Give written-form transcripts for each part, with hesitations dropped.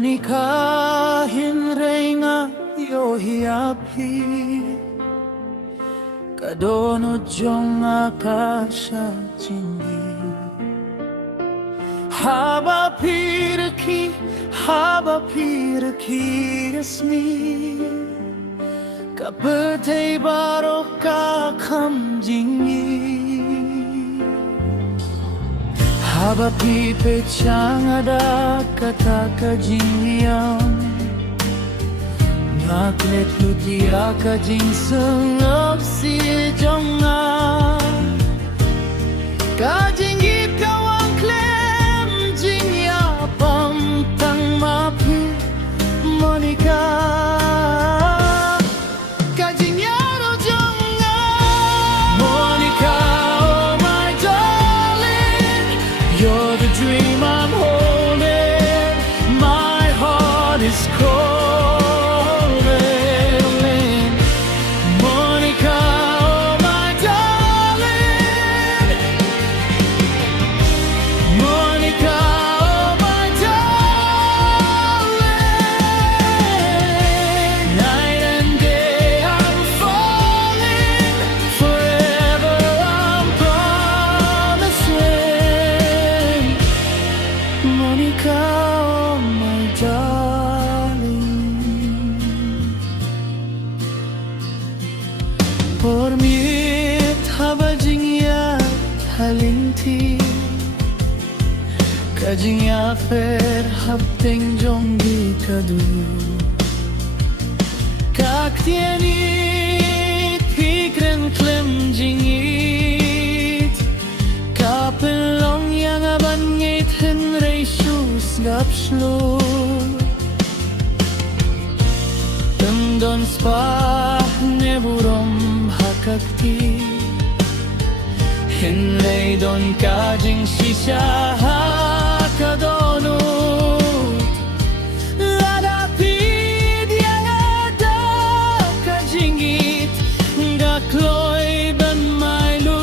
Monica hinrenga yohiapi kadono jonga kasha jingi haba pirki ismi kapete baroka kham jingi haba pipe changada kataka jingiam Naklet lutia ka jingsung of si jonga Ka jingip kawang klem jingya pam tang mapi Monica Ka jingyaro jonga Monica, oh my darling You're the dream I'm holding My heart is cold Monica, oh my darling Por mitt habajingya halinti Kajingya fer hapting jongi kadu Kaktienit pikren klem jingit Kapelong yang abangit henrei Gapslut Tendon spah neburom hakakti Hinlei don kajing shisha hakadonut Ladapid yang ada kajingit Gakloy ben mailut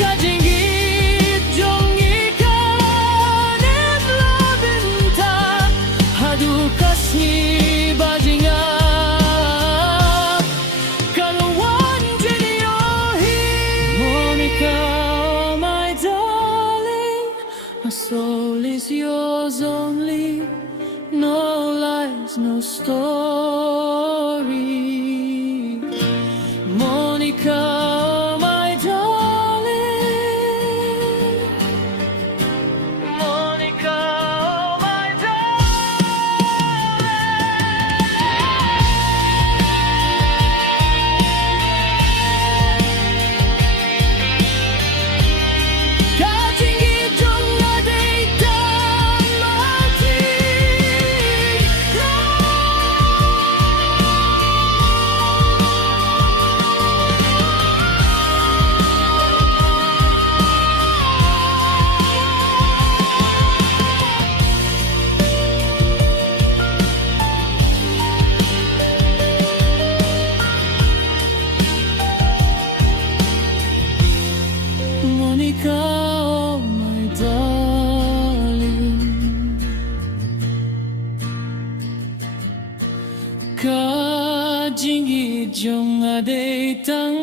Kajingit jongi kanem labinta Hadukas ni bajinga Kaluan jinyohi Monica, oh my darling My soul is yours only No lies, no story Monica, oh my darling Monica, oh my darling Kajingit jonga deita mati Monica, oh my darling Kajingit jonga deitang